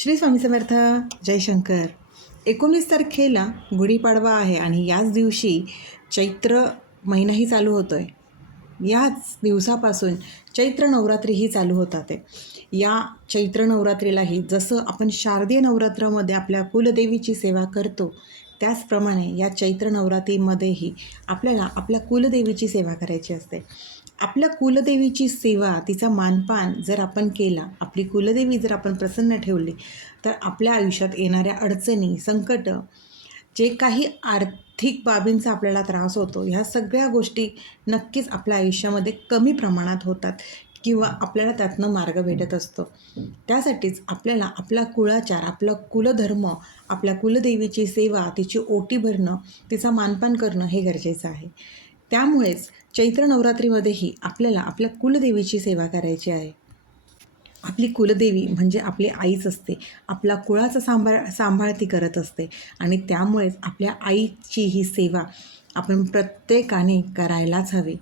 श्री स्वामी समर्थ. जयशंकर. 19 तारखेला गुढीपाडवा आहे आणि याच दिवशी चैत्र महिनाही चालू होतो आहे. याच दिवसापासून चैत्र नवरात्रीही चालू होतात. या चैत्र नवरात्रीलाही जसं आपण शारदीय नवरात्रामध्ये आपल्या कुलदेवीची सेवा करतो, त्याचप्रमाणे या चैत्र नवरात्रीमध्येही आपल्याला आपल्या कुलदेवीची सेवा करायची असते. आपल्या कुलदेवीची सेवा, तिचा मानपान जर आपण केला, आपली कुलदेवी जर आपण प्रसन्न ठेवली, तर आपल्या आयुष्यात येणाऱ्या अडचणी, संकट, जे काही आर्थिक बाबींचा आपल्याला त्रास होतो, ह्या सगळ्या गोष्टी नक्कीच आपल्या आयुष्यामध्ये कमी प्रमाणात होतात किंवा आपल्याला त्यातनं मार्ग भेटत असतो. त्यासाठीच आपल्याला आपला कुळाचार, आपला कुलधर्म, आपल्या कुलदेवीची सेवा, तिची ओटी भरणं, तिचा मानपान करणं हे गरजेचं आहे. त्यामुळेच चैत्र नवरात्रीमध्येही आपल्याला आपल्या कुलदेवीची सेवा करायची आहे. आपली कुलदेवी म्हणजे आपली आईच असते. आपला कुळाचा सांभाळ ती करत असते आणि त्यामुळेच आपल्या आईची ही सेवा आपण प्रत्येकाने करायलाच हवी.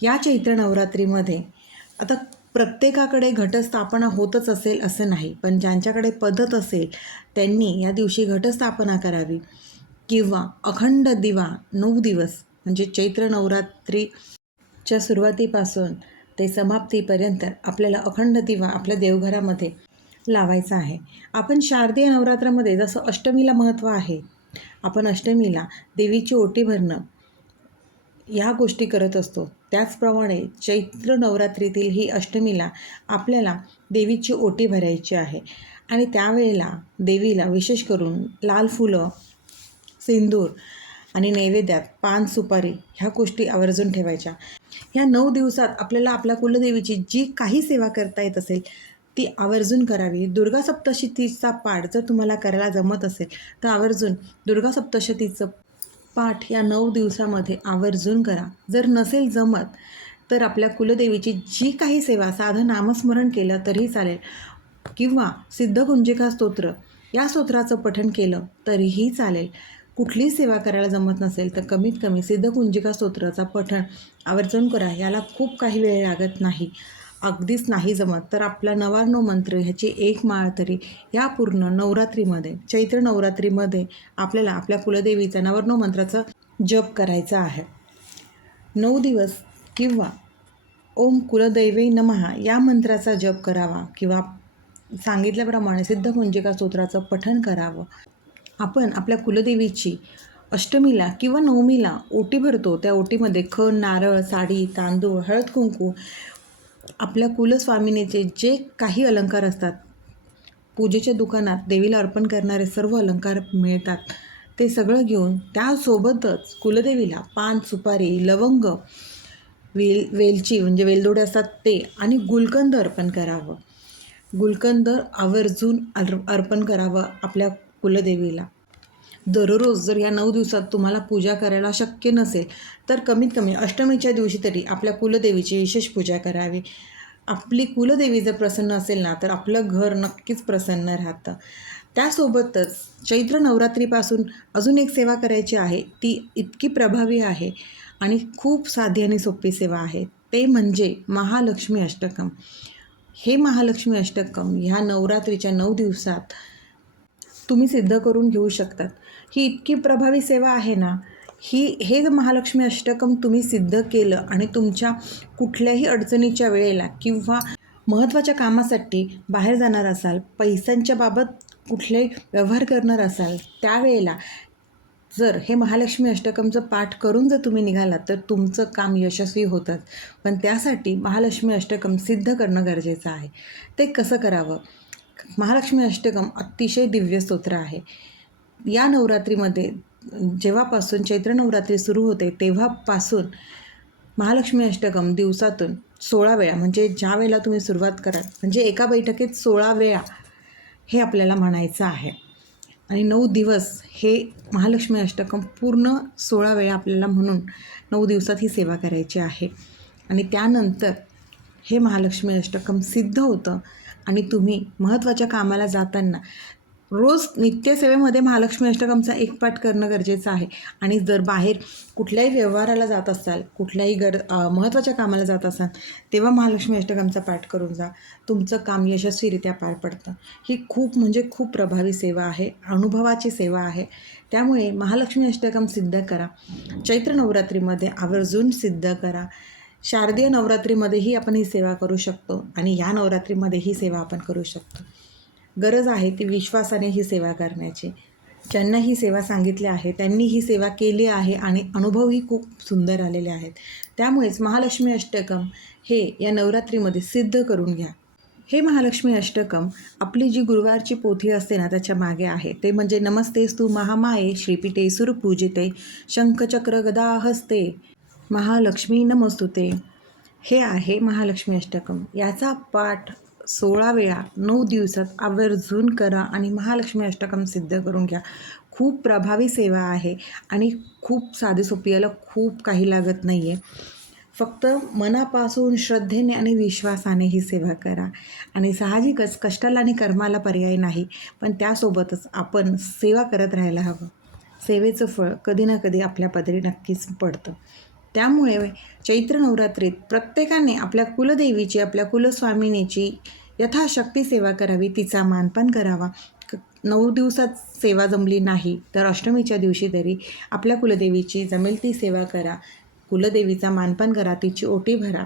या चैत्र नवरात्रीमध्ये आता प्रत्येकाकडे घटस्थापना होतच असेल असं नाही, पण ज्यांच्याकडे पद्धत असेल त्यांनी या दिवशी घटस्थापना करावी किंवा अखंड दिवा 9 दिवस म्हणजे चैत्र नवरात्रीच्या सुरुवातीपासून ते समाप्तीपर्यंत आपल्याला अखंड दिवा आपल्या देवघरामध्ये लावायचा आहे. आपण शारदीय नवरात्रामध्ये जसं अष्टमीला महत्त्व आहे, आपण अष्टमीला देवीची ओटी भरणं या गोष्टी करत असतो. त्याचप्रमाणे चैत्र नवरात्रीतील ही अष्टमीला आपल्याला देवीची ओटी भरायची आहे आणि त्यावेळेला देवीला विशेष करून लाल फुलं, सिंदूर आणि नैवेद्यात पान, सुपारी ह्या गोष्टी आवर्जून ठेवायच्या. ह्या 9 दिवसात आपल्याला आपल्या कुलदेवीची जी काही सेवा करता येत असेल ती आवर्जून करावी. दुर्गा सप्तशतीचा पाठ जर तुम्हाला करायला जमत असेल तर आवर्जून दुर्गा सप्तशतीचं पाठ या 9 दिवसामध्ये आवर्जून करा. जर नसेल जमत तर आपल्या कुलदेवीची जी काही सेवा, साधं नामस्मरण केलं तरीही चालेल किंवा सिद्धकुंजिका स्तोत्र या स्तोत्राचं पठण केलं तरीही चालेल. कुठलीही सेवा करायला जमत नसेल तर कमीत कमी सिद्धकुंजिका स्तोत्राचा पठण आवर्जून करा. याला खूप काही वेळ लागत नाही. अगदीच नाही जमत तर आपला 99 मंत्र ह्याची एक माळ तरी या पूर्ण नवरात्रीमध्ये, चैत्र नवरात्रीमध्ये आपल्याला आपल्या कुलदेवीचा 99 मंत्राचा जप करायचा आहे. 9 दिवस किंवा ओम कुलदैवे नमः या मंत्राचा जप करावा किंवा सांगितल्याप्रमाणे सिद्धकुंजिका स्तोत्राचं पठण करावं. आपण आपल्या कुलदेवीची अष्टमीला किंवा नवमीला ओटी भरतो. त्या ओटीमध्ये खण, नारळ, साडी, तांदूळ, हळद, कुंकू, आपल्या कुलस्वामिनीचे जे काही अलंकार असतात, पूजेच्या दुकानात देवीला अर्पण करणारे सर्व अलंकार मिळतात, ते सगळं घेऊन त्यासोबतच कुलदेवीला पान, सुपारी, लवंग, वेलची म्हणजे वेलदोडे असतात ते आणि गुलकंद अर्पण करावं. गुलकंद आवर्जून अर्पण करावं आपल्या कुलदेवीला. दररोज जर या 9 दिवसात तुम्हाला पूजा करायला शक्य नसेल तर कमीत कमी अष्टमीच्या दिवशी तरी आपल्या कुलदेवीची विशेष पूजा करावी. आपली कुलदेवी जर प्रसन्न असेल ना तर आपलं घर नक्कीच प्रसन्न राहतं. त्यासोबतच चैत्र नवरात्रीपासून अजून एक सेवा करायची आहे. ती इतकी प्रभावी आहे आणि खूप साधी आणि सोपी सेवा आहे. ते म्हणजे महालक्ष्मी अष्टकम. हे महालक्ष्मी अष्टकम ह्या नवरात्रीच्या 9 दिवसात तुम्ही सिद्ध करून घेऊ शकतात. ही इतकी प्रभावी सेवा आहे ना, हे महालक्ष्मी अष्टकम तुम्ही सिद्ध केलं आणि तुमच्या कुठल्याही अडचणीच्या वेळेला किंवा महत्त्वाच्या कामासाठी बाहेर जाणार असाल, पैशांच्या बाबत कुठले व्यवहार करणार असाल, त्यावेळेला जर हे महालक्ष्मी अष्टकमचं पाठ करून जर तुम्ही निघालात तर तुमचं काम यशस्वी होतात. पण त्यासाठी महालक्ष्मी अष्टकम सिद्ध करणं गरजेचं आहे. ते कसं करावं? महालक्ष्मी अष्टकम अतिशय दिव्य स्तोत्र आहे. या नवरात्रीमध्ये जेव्हापासून चैत्र नवरात्री सुरू होते तेव्हापासून महालक्ष्मी अष्टकम दिवसातून 16 वेळा, म्हणजे ज्या वेळेला तुम्ही सुरुवात कराल म्हणजे एका बैठकीत 16 वेळा हे आपल्याला म्हणायचं आहे आणि 9 दिवस हे महालक्ष्मी अष्टकम पूर्ण 16 वेळा आपल्याला म्हणून 9 दिवसात ही सेवा करायची आहे आणि त्यानंतर हे महालक्ष्मी अष्टकम सिद्ध होतं आणि तुम्ही महत्त्वाच्या कामाला जाताना रोज नित्यसेवेमध्ये महालक्ष्मी अष्टकमचा एक पाठ करणं गरजेचं आहे. आणि जर बाहेर कुठल्याही व्यवहाराला जात असाल, कुठल्याही महत्त्वाच्या कामाला जात असाल, तेव्हा महालक्ष्मी अष्टकमचा पाठ करून जा. तुमचं काम यशस्वीरित्या पार पडतं. ही खूप म्हणजे खूप प्रभावी सेवा आहे, अनुभवाची सेवा आहे. त्यामुळे महालक्ष्मी अष्टकम सिद्ध करा. चैत्र नवरात्रीमध्ये आवर्जून सिद्ध करा. शारदीय नवरात्रीमध्येही आपण ही सेवा करू शकतो आणि या नवरात्रीमध्ये ही सेवा आपण करू शकतो. गरज आहे ती विश्वासाने ही सेवा करण्याची. ज्यांना ही सेवा सांगितली आहे त्यांनी ही सेवा केली आहे आणि अनुभवही खूप सुंदर आलेले आहेत. त्यामुळेच महालक्ष्मी अष्टकम हे या नवरात्रीमध्ये सिद्ध करून घ्या. हे महालक्ष्मी अष्टकम आपली जी गुरुवारची पोथी असते ना त्याच्या मागे आहे. ते म्हणजे नमस्तेस्तु महामाये श्रीपीठे सुरपूजिते शंखचक्र गदा हस्ते महालक्ष्मी नमस्तुते. हे आहे महालक्ष्मी अष्टकम. याचा पाठ 16 वेळा 9 दिवसात आवर्जून करा आणि महालक्ष्मी अष्टकम सिद्ध करून घ्या. खूप प्रभावी सेवा आहे आणि खूप साधी सोपी, याला खूप काही लागत नाही आहे. फक्त मनापासून श्रद्धेने आणि विश्वासाने ही सेवा करा. आणि साहजिकच कष्टाला आणि कर्माला पर्याय नाही, पण त्यासोबतच आपण सेवा करत राहायला हवं. सेवेचं फळ कधी ना कधी आपल्या पदरी नक्कीच पडतं. त्यामुळे चैत्र नवरात्रीत प्रत्येकाने आपल्या कुलदेवीची, आपल्या कुलस्वामिनीची यथाशक्ती सेवा करावी, तिचा मानपान करावा. 9 दिवसात सेवा जमली नाही तर अष्टमीच्या दिवशी तरी आपल्या कुलदेवीची जमेल ती सेवा करा. कुलदेवीचा मानपान करा, तिची ओटी भरा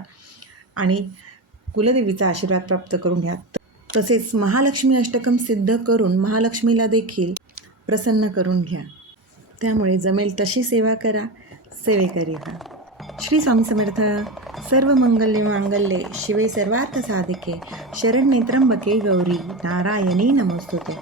आणि कुलदेवीचा आशीर्वाद प्राप्त करून घ्या. तसेच महालक्ष्मी अष्टकम सिद्ध करून महालक्ष्मीला देखील प्रसन्न करून घ्या. त्यामुळे जमेल तशी सेवा करा, सेवेकरी व्हा. श्री स्वामी समर्थ. सर्व मंगल्ये मांगल्ये शिवे सर्वार्थ साधिके शरण्ये त्र्यंबके गौरी नारायणी नमोस्तुते.